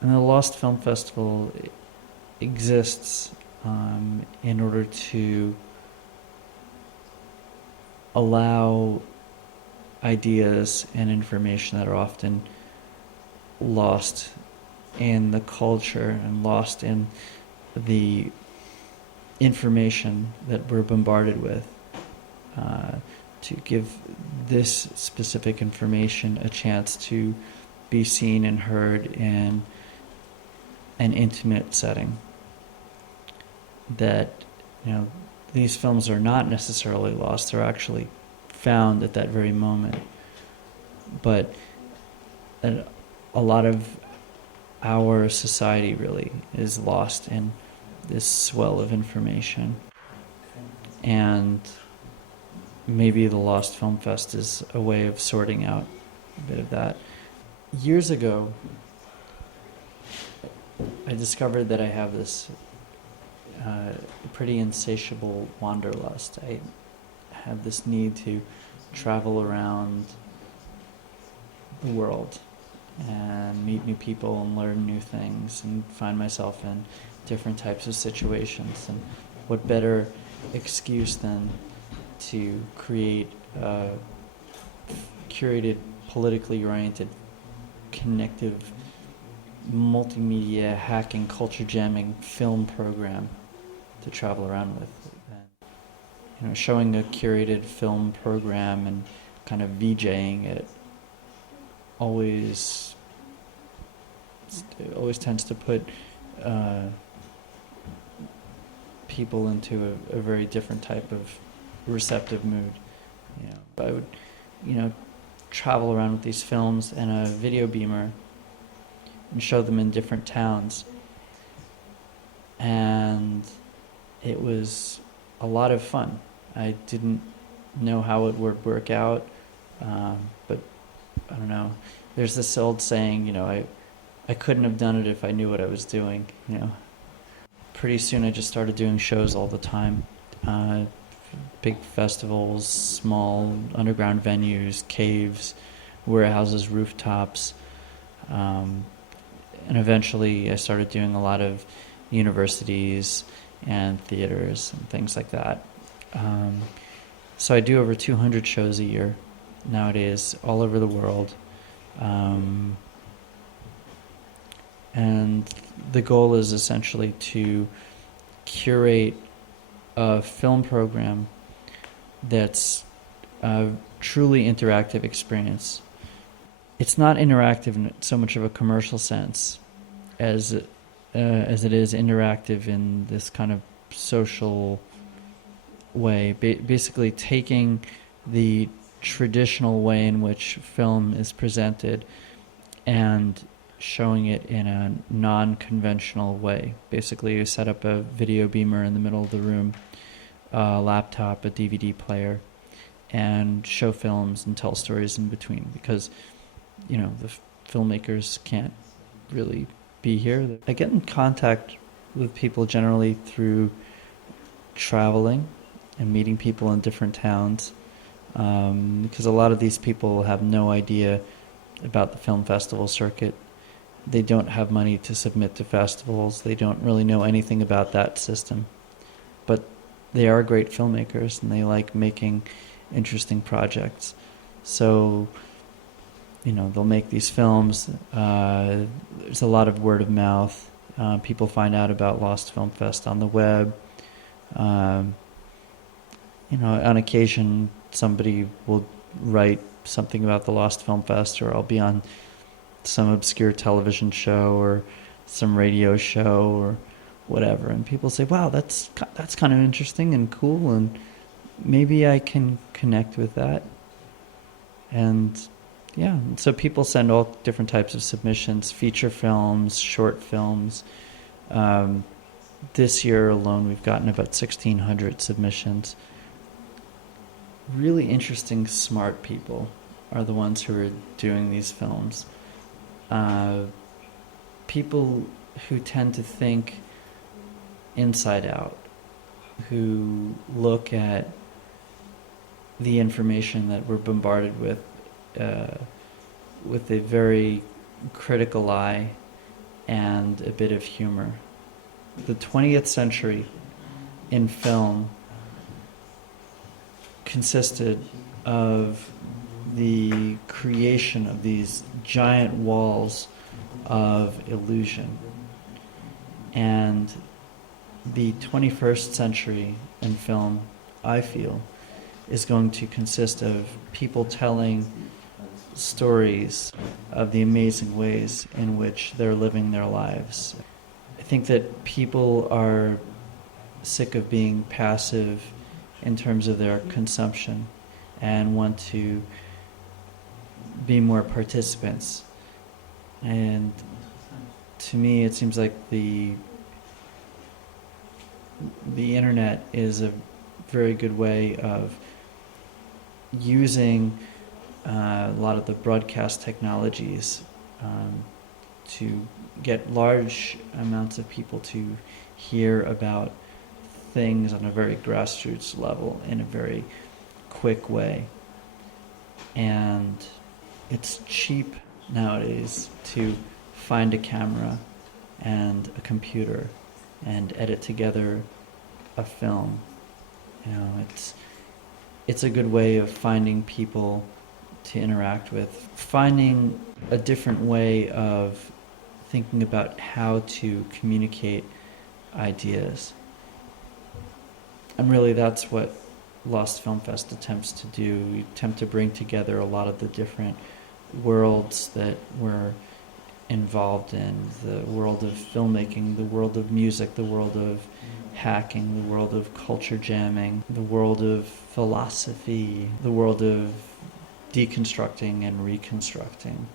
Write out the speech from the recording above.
And the Lost Film Festival exists in order to allow ideas and information that are often lost in the culture and lost in the information that we're bombarded with, to give this specific information a chance to be seen and heard in an intimate setting. That, these films are not necessarily lost, they're actually found at that very moment. But a lot of our society really is lost in this swell of information. And maybe the Lost Film Fest is a way of sorting out a bit of that. Years ago, I discovered that I have this pretty insatiable wanderlust. I have this need to travel around the world and meet new people and learn new things and find myself in different types of situations. And what better excuse than to create a curated, politically oriented, connective, multimedia, hacking, culture jamming film program to travel around with. And, showing a curated film program and kind of VJing it always tends to put people into a very different type of receptive mood. But I would, travel around with these films and a video beamer and show them in different towns. And it was a lot of fun. I didn't know how it would work out, but I don't know. There's this old saying, I couldn't have done it if I knew what I was doing, Pretty soon I just started doing shows all the time. Big festivals, small underground venues, caves, warehouses, rooftops. And eventually I started doing a lot of universities and theaters and things like that. So I do over 200 shows a year nowadays, all over the world. And the goal is essentially to curate a film program that's a truly interactive experience. It's not interactive in so much of a commercial sense as it is interactive in this kind of social way. Basically taking the traditional way in which film is presented and showing it in a non-conventional way. Basically, you set up a video beamer in the middle of the room, a laptop, a DVD player, and show films and tell stories in between, because, the filmmakers can't really be here. I get in contact with people generally through traveling and meeting people in different towns, because a lot of these people have no idea about the film festival circuit. They don't have money to submit to festivals. They don't really know anything about that system. But they are great filmmakers and they like making interesting projects. So, they'll make these films. There's a lot of word of mouth. People find out about Lost Film Fest on the web. On occasion, somebody will write something about the Lost Film Fest, or I'll be on some obscure television show or some radio show or whatever, and people say, wow, that's kind of interesting and cool, and maybe I can connect with that. And so people send all different types of submissions: feature films, short films. This year alone we've gotten about 1,600 submissions. Really interesting, smart people are the ones who are doing these films. People who tend to think inside out, who look at the information that we're bombarded with a very critical eye, and a bit of humor. The 20th century in film consisted of the creation of these giant walls of illusion. And the 21st century in film, I feel, is going to consist of people telling stories of the amazing ways in which they're living their lives. I think that people are sick of being passive in terms of their consumption and want to be more participants. And to me, it seems like the internet is a very good way of using a lot of the broadcast technologies to get large amounts of people to hear about things on a very grassroots level in a very quick way. And it's cheap nowadays to find a camera and a computer and edit together a film. You know, it's a good way of finding people to interact with, finding a different way of thinking about how to communicate ideas. And really that's what LostFilmFest attempts to do. We attempt to bring together a lot of the different worlds that we're involved in, the world of filmmaking, the world of music, the world of hacking, the world of culture jamming, the world of philosophy, the world of deconstructing and reconstructing.